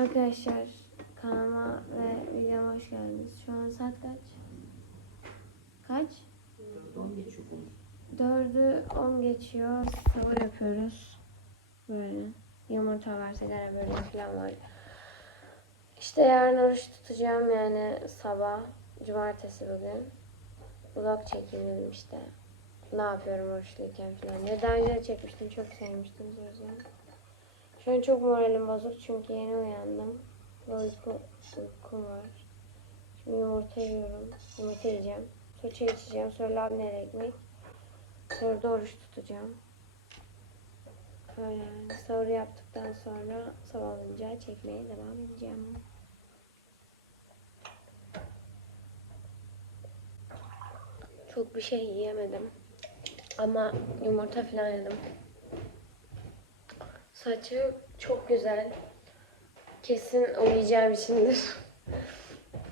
Arkadaşlar kanalıma ve videoma hoş geldiniz. Şu an saat kaç? Kaç? Don geçiyor konu. Dördü on geçiyor. Sabah yapıyoruz. Böyle. Yumurta var, sigara böyle falan var. İşte yarın oruç tutacağım yani sabah. Cumartesi bugün. Vlog çekeyim işte. Ne yapıyorum oruçluyken falan diye. Daha önce çekmiştim. Çok sevmiştim o yüzden. Şu an çok moralim bozuk çünkü yeni uyandım. Ve uyku, uykum var. Şimdi yumurta yiyorum. Yumurta yiyeceğim. Sonra çay içeceğim. Sonra labneli ekmek. Sonra da oruç tutacağım. Öyle yani. Sahur yaptıktan sonra sabah olunca çekmeye devam edeceğim. Çok bir şey yiyemedim. Ama yumurta falan yedim. Saçı çok güzel. Kesin uyuyacağım şimdidir.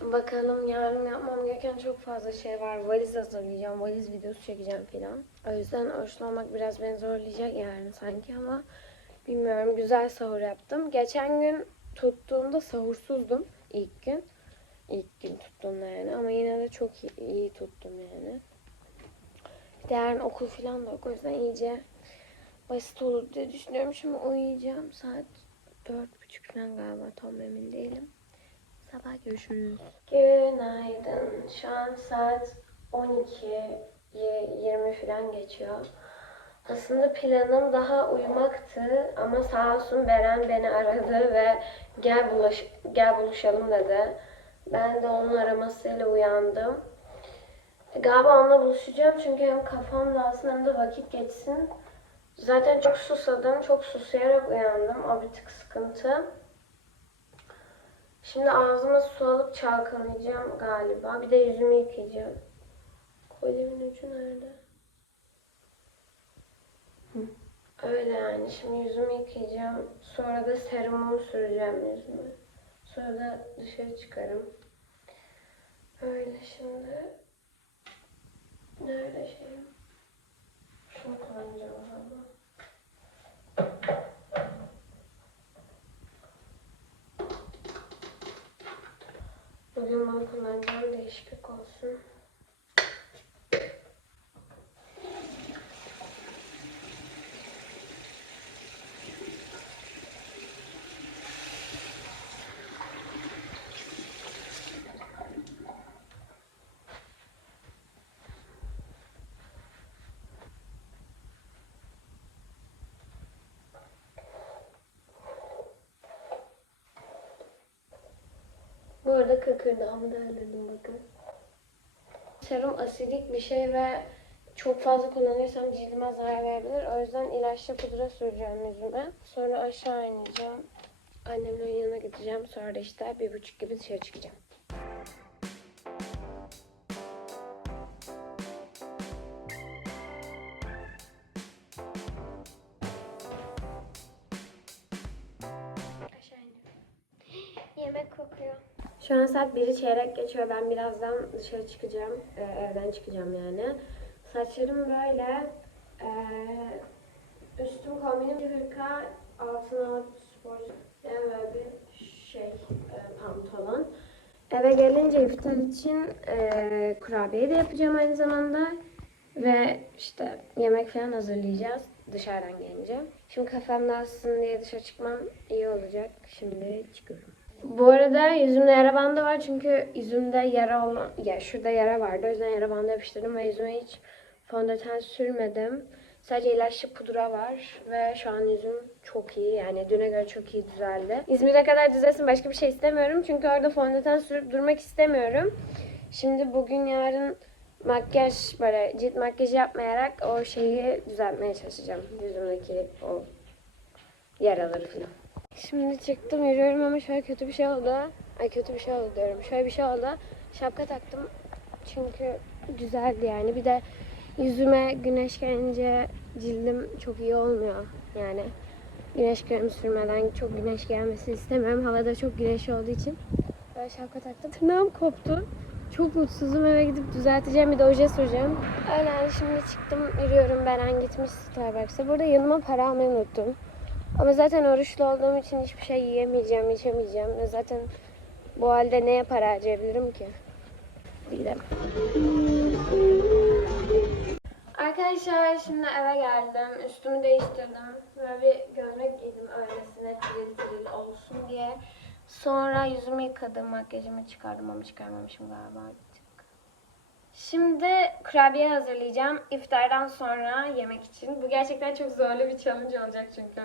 Bakalım yarın yapmam gereken çok fazla şey var. Valiz hazırlayacağım, valiz videosu çekeceğim falan. O yüzden oruçlu biraz beni zorlayacak yarın sanki ama bilmiyorum. Güzel sahur yaptım. Geçen gün tuttuğumda sahursuzdum ilk gün. İlk gün tuttuğumda yani ama yine de çok iyi, iyi tuttum yani. Yarın okul falan da yok. O yüzden iyice basit olur diye düşünüyorum. Şimdi uyuyacağım. Saat dört buçuk falan galiba. Tam emin değilim. Sabah görüşürüz. Günaydın. Şu an saat 12 20 falan geçiyor. Aslında planım daha uyumaktı ama sağ olsun Beren beni aradı ve gel bulaş gel buluşalım dedi. Ben de onun aramasıyla uyandım. Galiba onunla buluşacağım çünkü hem kafam dağılsın hem de vakit geçsin. Zaten çok susadım. Çok susayarak uyandım. O bir tık sıkıntı. Şimdi ağzıma su alıp çalkalayacağım galiba. Bir de yüzümü yıkayacağım. Kolyemin ucu nerede? Öyle yani. Şimdi yüzümü yıkayacağım. Sonra da serumumu süreceğim yüzüme. Sonra da dışarı çıkarım. Öyle şimdi. Nerede şeyim? Şunu kullanacağım o zaman. Bugün bunu kullanacağım değişiklik olsun. Bu arada kıkırdağımı da halledim bakın. Serum asidik bir şey ve çok fazla kullanırsam cildime zarar verebilir. O yüzden ilaçlı pudra süreceğim yüzüme. Sonra aşağı ineceğim. Annemlerin yanına gideceğim. Sonra da işte bir buçuk gibi dışarı çıkacağım. Şu an saat 1'i çeyrek geçiyor. Ben birazdan dışarı çıkacağım. Ee, evden çıkacağım yani. Saçlarım böyle. Ee, üstüm kombinim hırka, altına spor yani böyle bir şey e, pantolon. Eve gelince iftar için e, kurabiye de yapacağım aynı zamanda. Ve işte yemek falan hazırlayacağız dışarıdan gelince. Şimdi kafam dağılsın diye dışarı çıkmam iyi olacak. Şimdi çıkıyorum. Bu arada yüzümde yara bandı var çünkü yüzümde yara olan, ya şurada yara vardı. O yüzden yara bandı yapıştırdım ve yüzüme hiç fondöten sürmedim. Sadece ilaçlı pudra var ve şu an yüzüm çok iyi. Yani düne göre çok iyi düzeldi. İzmir'e kadar düzelsin başka bir şey istemiyorum. Çünkü orada fondöten sürüp durmak istemiyorum. Şimdi bugün yarın makyaj böyle cilt makyajı yapmayarak o şeyi düzeltmeye çalışacağım. Yüzümdeki o yaraları falan. Şimdi çıktım yürüyorum ama şöyle kötü bir şey oldu. Ay kötü bir şey oldu diyorum. Şöyle bir şey oldu. Şapka taktım çünkü güzeldi yani. Bir de yüzüme güneş gelince cildim çok iyi olmuyor yani. Güneş kremi sürmeden çok güneş gelmesi istemiyorum. Havada çok güneş olduğu için. Böyle şapka taktım. Tırnağım koptu. Çok mutsuzum eve gidip düzelteceğim bir de oje süreceğim. Öyle şimdi çıktım yürüyorum Beren gitmiş Starbucks'a. Burada yanıma para almayı unuttum. Ama zaten oruçlu olduğum için hiçbir şey yiyemeyeceğim, içemeyeceğim. Zaten bu halde neye para harcayabilirim ki? Gidelim. Arkadaşlar şimdi eve geldim. Üstümü değiştirdim. Böyle bir gömlek giydim öylesine tiril tiril olsun diye. Sonra yüzümü yıkadım, makyajımı çıkardım ama çıkarmamışım galiba. bir tık. Şimdi kurabiye hazırlayacağım iftardan sonra yemek için. Bu gerçekten çok zorlu bir challenge olacak çünkü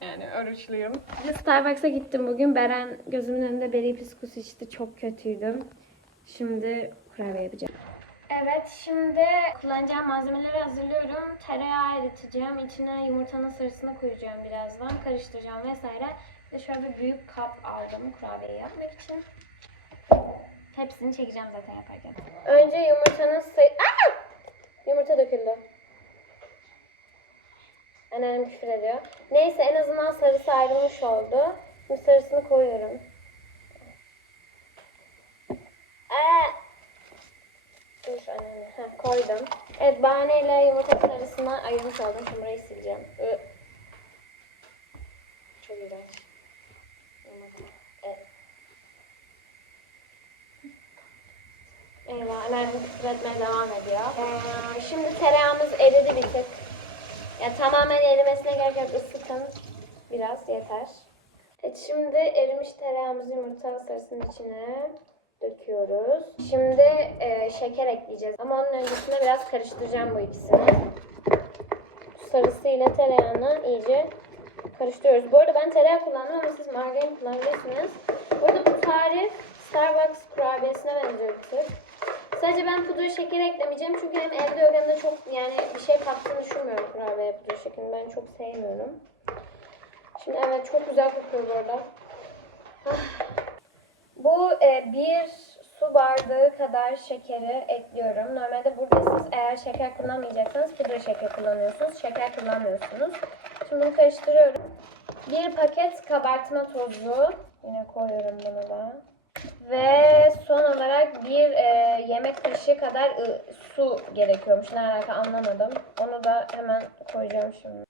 yani oruçluyum. Starbucks'a gittim bugün. Beren gözümün önünde beri piskus içti. Çok kötüydüm. Şimdi kurabiye yapacağım. Evet şimdi kullanacağım malzemeleri hazırlıyorum. Tereyağı eriteceğim. İçine yumurtanın sarısını koyacağım birazdan. Karıştıracağım vesaire. Ve şöyle bir büyük kap aldım kurabiye yapmak için. Hepsini çekeceğim zaten yaparken. Önce yumurtanın sarı... Aa! Yumurta döküldü. Anneannem küfür ediyor. Neyse en azından sarısı ayrılmış oldu. Şimdi sarısını koyuyorum. Aa! Dur anneanne. Heh, koydum. Evet bahaneyle yumurta sarısını ayırmış oldum. Şimdi burayı sileceğim. Ö. Çok iğrenç. Evet. Eyvah anneannem küfür etmeye devam ediyor. Ee, şimdi tereyağımız eridi bir tık. Ya tamamen erimesine gerek yok. Isıtın. Biraz yeter. Evet şimdi erimiş tereyağımızı yumurta sarısının içine döküyoruz. Şimdi e, şeker ekleyeceğiz. Ama onun öncesinde biraz karıştıracağım bu ikisini. Sarısı ile tereyağını iyice karıştırıyoruz. Bu arada ben tereyağı kullandım ama siz margarin kullanabilirsiniz. Burada bu tarif Starbucks kurabiyesine benziyor bir. Sadece ben pudra şeker eklemeyeceğim çünkü hem evde yokken de çok yani bir şey kattığını düşünmüyorum kurabiye pudra şekerini. Ben çok sevmiyorum. Şimdi evet çok güzel kokuyor bu arada. Ah. Bu e, bir su bardağı kadar şekeri ekliyorum. Normalde burada siz eğer şeker kullanmayacaksanız pudra şeker kullanıyorsunuz. Şeker kullanmıyorsunuz. Şimdi bunu karıştırıyorum. Bir paket kabartma tozu. Yine koyuyorum bunu da. Ve son olarak bir e, yemek kaşığı kadar ı, su gerekiyormuş. Ne alaka anlamadım. Onu da hemen koyacağım şimdi.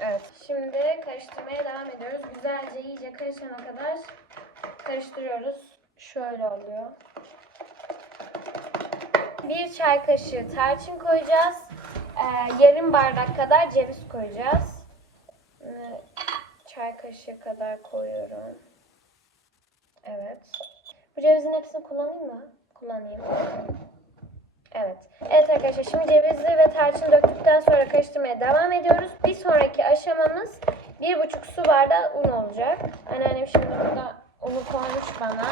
Evet. Şimdi karıştırmaya devam ediyoruz. Güzelce iyice karışana kadar karıştırıyoruz. Şöyle oluyor. Bir çay kaşığı tarçın koyacağız. Ee, yarım bardak kadar ceviz koyacağız. Çay kaşığı kadar koyuyorum. Evet. Bu cevizin hepsini kullanayım mı? Kullanayım. Evet. Evet arkadaşlar şimdi cevizi ve tarçın döktükten sonra karıştırmaya devam ediyoruz. Bir sonraki aşamamız bir buçuk su bardağı un olacak. Anneannem şimdi burada unu koymuş bana.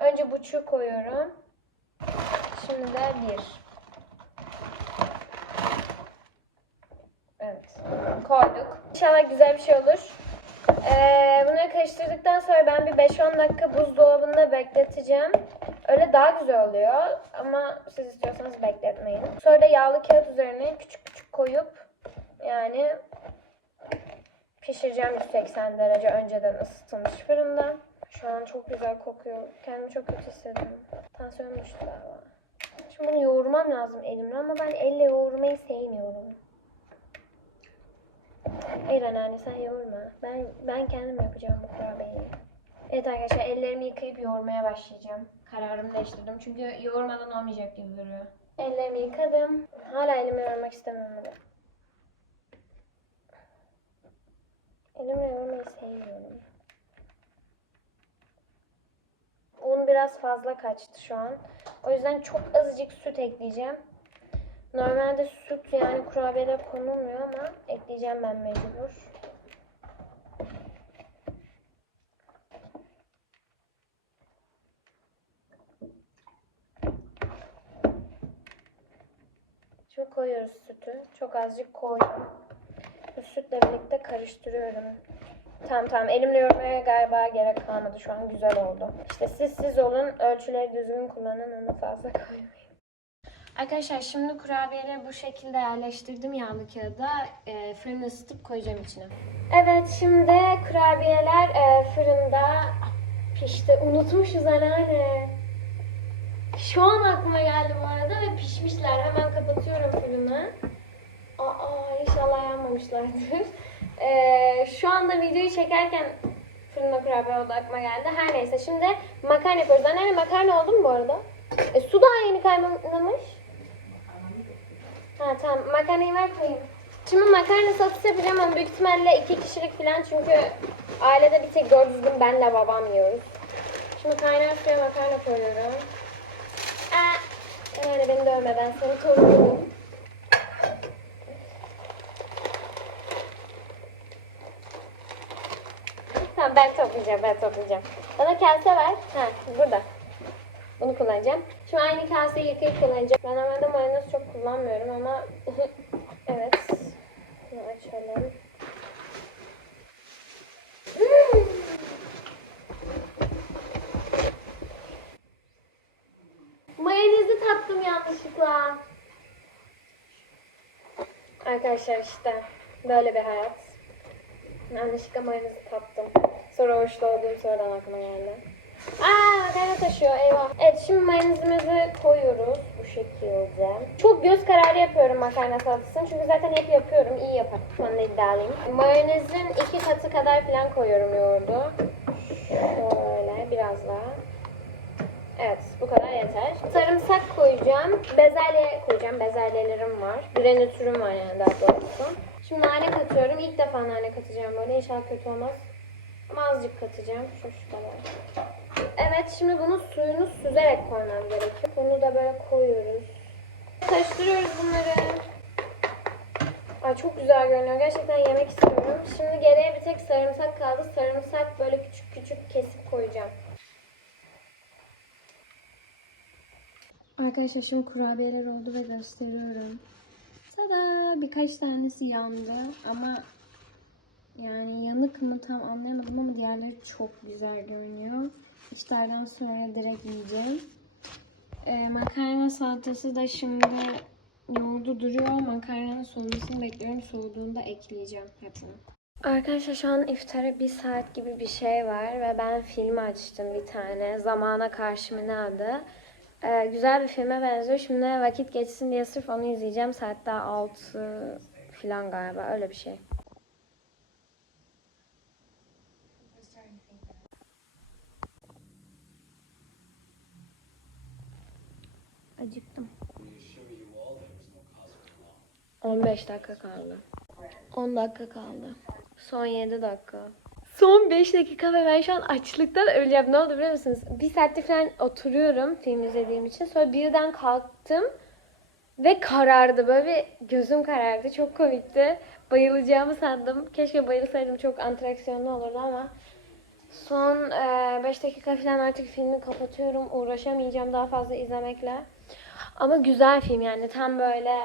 Önce buçuğu koyuyorum. Şimdi de bir. Evet. Koyduk. İnşallah güzel bir şey olur. Ee, bunları karıştırdıktan sonra ben bir 5-10 dakika buzdolabında bekleteceğim. Öyle daha güzel oluyor ama siz istiyorsanız bekletmeyin. Sonra da yağlı kağıt üzerine küçük küçük koyup yani pişireceğim 180 derece önceden ısıtılmış fırında. Şu an çok güzel kokuyor. Kendimi çok kötü hissediyorum. Tansiyonum düştü galiba. Şimdi bunu yoğurmam lazım elimle ama ben elle yoğurmayı sevmiyorum. Hayır anneanne sen yoğurma. Ben ben kendim yapacağım bu kurabiyeyi. Evet arkadaşlar ellerimi yıkayıp yoğurmaya başlayacağım. Kararımı değiştirdim çünkü yoğurmadan olmayacak gibi duruyor. Ellerimi yıkadım. Hala elimi yoğurmak istemiyorum. Elimle yoğurmayı sevmiyorum. Un biraz fazla kaçtı şu an. O yüzden çok azıcık süt ekleyeceğim. Normalde süt yani kurabiyelere konulmuyor ama ekleyeceğim ben mecbur. Şimdi koyuyoruz sütü. Çok azıcık koydum. Bu sütle birlikte karıştırıyorum. Tamam tamam elimle yoğurmaya galiba gerek kalmadı şu an güzel oldu. İşte siz siz olun ölçüleri düzgün kullanın onu fazla koymayın. Arkadaşlar şimdi kurabiyeleri bu şekilde yerleştirdim yağlı kağıda. E, fırını ısıtıp koyacağım içine. Evet şimdi kurabiyeler e, fırında pişti. Unutmuşuz anneanne. Şu an aklıma geldi bu arada ve pişmişler. Hemen kapatıyorum fırını. Aa İnşallah yanmamışlardır. Ee, şu anda videoyu çekerken fırında kurabiye oldu aklıma geldi. Her neyse şimdi makarna yapıyoruz. Anneanne makarna oldu mu bu arada? E, su daha yeni kaynamış. Ha tamam makarnayı ver koyayım. Şimdi makarna salatası yapacağım ama büyük ihtimalle iki kişilik falan çünkü ailede bir tek doğru düzgün benle babam yiyoruz. Şimdi kaynar suya makarna koyuyorum. Aa, yani beni dövme ben senin torununum. Tamam ben toplayacağım ben toplayacağım. Bana kase ver. Ha burada. Bunu kullanacağım. Şimdi aynı kaseyi yıkayıp kullanacağım. Ben normalde mayonez çok kullanmıyorum ama evet. Bunu açalım. Hmm. Mayonezi tattım yanlışlıkla. Arkadaşlar işte böyle bir hayat. Yanlışlıkla mayonezi tattım. Sonra hoşlu olduğum sonradan aklıma geldi. Aa makarna taşıyor eyvah. Evet şimdi mayonezimizi koyuyoruz bu şekilde. Çok göz kararı yapıyorum makarna salatasını çünkü zaten hep yapıyorum iyi yaparım. De iddialıyım. Mayonezin iki katı kadar falan koyuyorum yoğurdu. Şöyle biraz daha. Evet bu kadar yeter. Sarımsak koyacağım. Bezelye koyacağım. Bezelyelerim var. Granitürüm var yani daha doğrusu. Şimdi nane katıyorum. İlk defa nane katacağım böyle. İnşallah kötü olmaz. Ama azıcık katacağım. Şu şu kadar. Evet şimdi bunu suyunu süzerek koymam gerekiyor. Bunu da böyle koyuyoruz. Karıştırıyoruz bunları. Ay çok güzel görünüyor. Gerçekten yemek istiyorum. Şimdi geriye bir tek sarımsak kaldı. Sarımsak böyle küçük küçük kesip koyacağım. Arkadaşlar şimdi kurabiyeler oldu ve gösteriyorum. Tada! Birkaç tanesi yandı ama yani yanık mı tam anlayamadım ama diğerleri çok güzel görünüyor. İftardan sonra direkt yiyeceğim. Ee, makarna salatası da şimdi yoğurdu duruyor. Makarnanın soğumasını bekliyorum. Soğuduğunda ekleyeceğim hepsini. Arkadaşlar şu an iftara bir saat gibi bir şey var ve ben film açtım bir tane. Zamana karşı mı ne adı? Ee, güzel bir filme benziyor. Şimdi vakit geçsin diye sırf onu izleyeceğim. Saat daha 6 falan galiba öyle bir şey. Acıktım. 15 dakika kaldı. 10 dakika kaldı. Son 7 dakika. Son 5 dakika ve ben şu an açlıktan öleceğim. Ne oldu biliyor musunuz? Bir saattir falan oturuyorum film izlediğim için. Sonra birden kalktım ve karardı. Böyle bir gözüm karardı. Çok komikti. Bayılacağımı sandım. Keşke bayılsaydım. Çok antreksiyonlu olurdu ama Son 5 dakika falan artık filmi kapatıyorum. Uğraşamayacağım daha fazla izlemekle. Ama güzel film yani tam böyle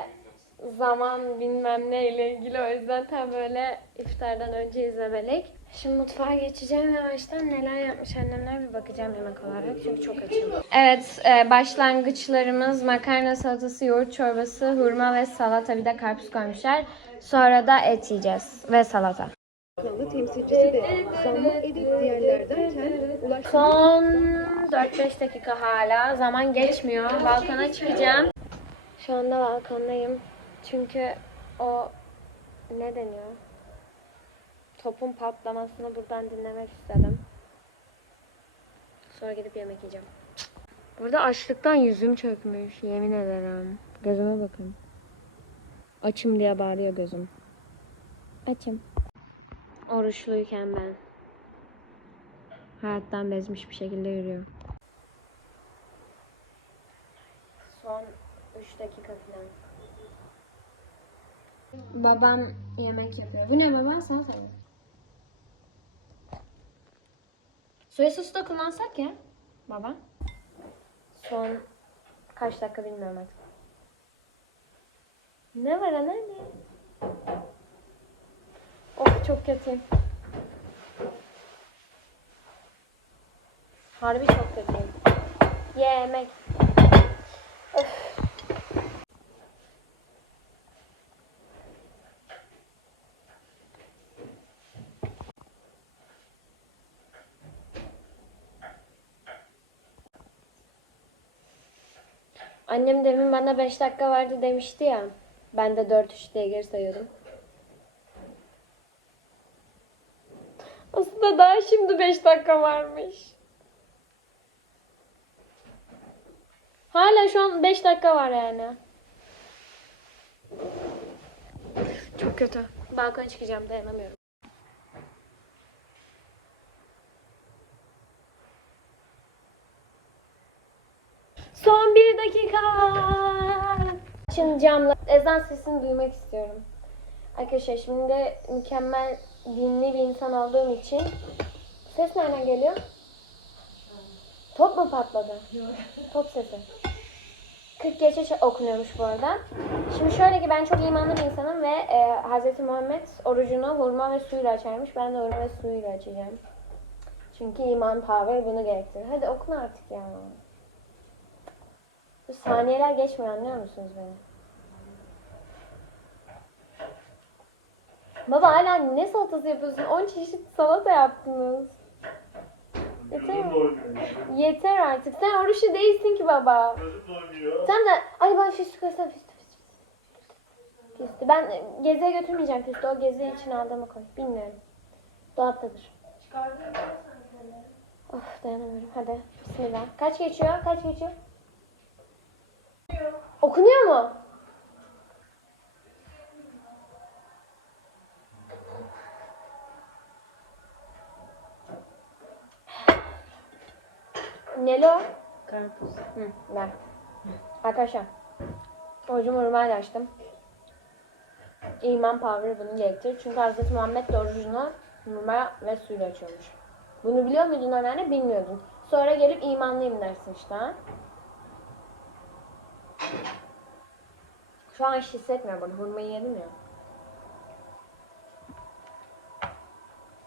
zaman bilmem ne ile ilgili o yüzden tam böyle iftardan önce izlemelik. Şimdi mutfağa geçeceğim yavaştan neler yapmış annemler bir bakacağım yemek olarak çünkü çok açım. Evet e, başlangıçlarımız makarna salatası, yoğurt çorbası, hurma ve salata bir de karpuz koymuşlar. Sonra da et yiyeceğiz ve salata. Bakanlığı temsilcisi de zammı edip diğerler derken ulaştırma Son 4-5 dakika hala. Zaman geçmiyor. Balkona çıkacağım. Şu anda balkondayım. Çünkü o ne deniyor? Topun patlamasını buradan dinlemek istedim. Sonra gidip yemek yiyeceğim. Burada açlıktan yüzüm çökmüş. Yemin ederim. Gözüme bakın. Açım diye bağırıyor gözüm. Açım. Oruçluyken ben. Hayattan bezmiş bir şekilde yürüyor. Son 3 dakika falan. Babam yemek yapıyor. Bu ne baba? Sen söyle. Soya sosu da kullansak ya. Baba. Son kaç dakika bilmiyorum artık. Ne var anneanne? Çok kötüyüm. Harbi çok kötüyüm. Yemek. Annem demin bana 5 dakika vardı demişti ya. Ben de 4-3 diye geri sayıyordum. 15 dakika varmış. Hala şu an 5 dakika var yani. Çok kötü. Balkona çıkacağım dayanamıyorum. Son bir dakika. Şimdi camla ezan sesini duymak istiyorum. Arkadaşlar şimdi mükemmel dinli bir insan olduğum için ses nereden geliyor? Top mu patladı? Top sesi. 40 geçe okunuyormuş bu arada. Şimdi şöyle ki ben çok imanlı bir insanım ve e, Hz. Muhammed orucunu hurma ve suyla açarmış. Ben de hurma ve suyla açacağım. Çünkü iman power bunu gerektirir. Hadi okun artık ya. Bu saniyeler geçmiyor anlıyor musunuz beni? Baba hala ne salatası yapıyorsun? 10 çeşit salata yaptınız. Yeter, yeter artık. Sen oruçlu değilsin ki baba. Sen de ay ben fisti koysana fisti fisti. Fisti. Ben e, geziye götürmeyeceğim fisti. O gezi için aldığımı koy. Bilmiyorum. Dolaptadır. Of dayanamıyorum. Hadi. Bismillah. Kaç geçiyor? Kaç geçiyor? Okunuyor mu? Neli o? Karpuz. Hı, ver. Arkadaşlar. Orucumu normal açtım. İman power bunu gerektirir. Çünkü Hz. Muhammed de orucunu normal ve suyla açıyormuş. Bunu biliyor muydun anneanne? Bilmiyordun. Sonra gelip imanlıyım dersin işte ha. Şu an hiç hissetmiyorum bak hurmayı yedim ya.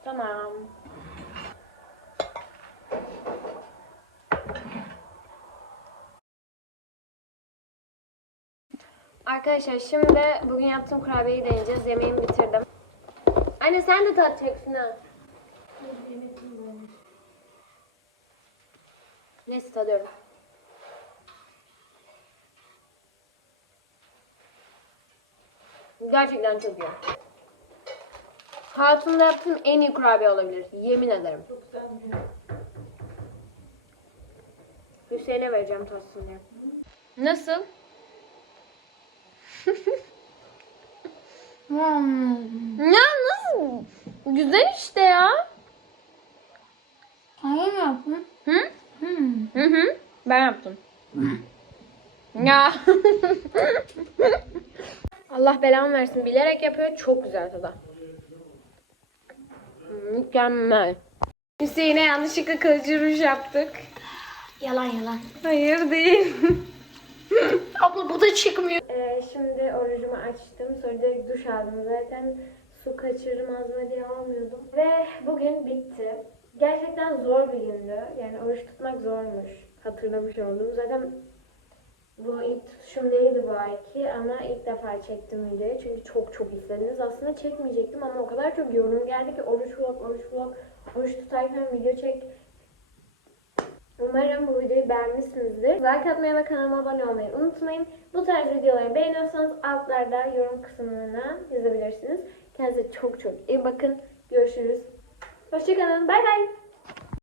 Tamam. Arkadaşlar şimdi bugün yaptığım kurabiyeyi deneyeceğiz. Yemeğimi bitirdim. Anne sen de tatacaksın ha. Neyse tadıyorum. Gerçekten çok iyi. Hayatımda yaptığım en iyi kurabiye olabilir. Yemin ederim. Hüseyin'e vereceğim tatsın diye. Nasıl? Ya nasıl? Güzel işte ya. Sen mi yaptın? Hı? Hmm. Hı hı. Ben yaptım. ya. Allah belamı versin. Bilerek yapıyor. Çok güzel tadı. Mükemmel. Hüseyin'e yanlışlıkla kalıcı ruj yaptık. Yalan yalan. Hayır değil. Abla bu da çıkmıyor. Ee, şimdi orucumu açtım. Sonra direkt duş aldım. Zaten su kaçırmaz mı diye almıyordum. Ve bugün bitti. Gerçekten zor bir gündü. Yani oruç tutmak zormuş. Hatırlamış oldum. Zaten bu ilk tutuşum değildi bu ayki ama ilk defa çektim videoyu. Çünkü çok çok istediniz. Aslında çekmeyecektim ama o kadar çok yorum geldi ki oruç vlog, oruç vlog, oruç tutarken video çek, Umarım bu videoyu beğenmişsinizdir. Like atmayı ve kanalıma abone olmayı unutmayın. Bu tarz videoları beğeniyorsanız altlarda yorum kısmına yazabilirsiniz. Kendinize çok çok iyi bakın. Görüşürüz. Hoşçakalın. Bay bay.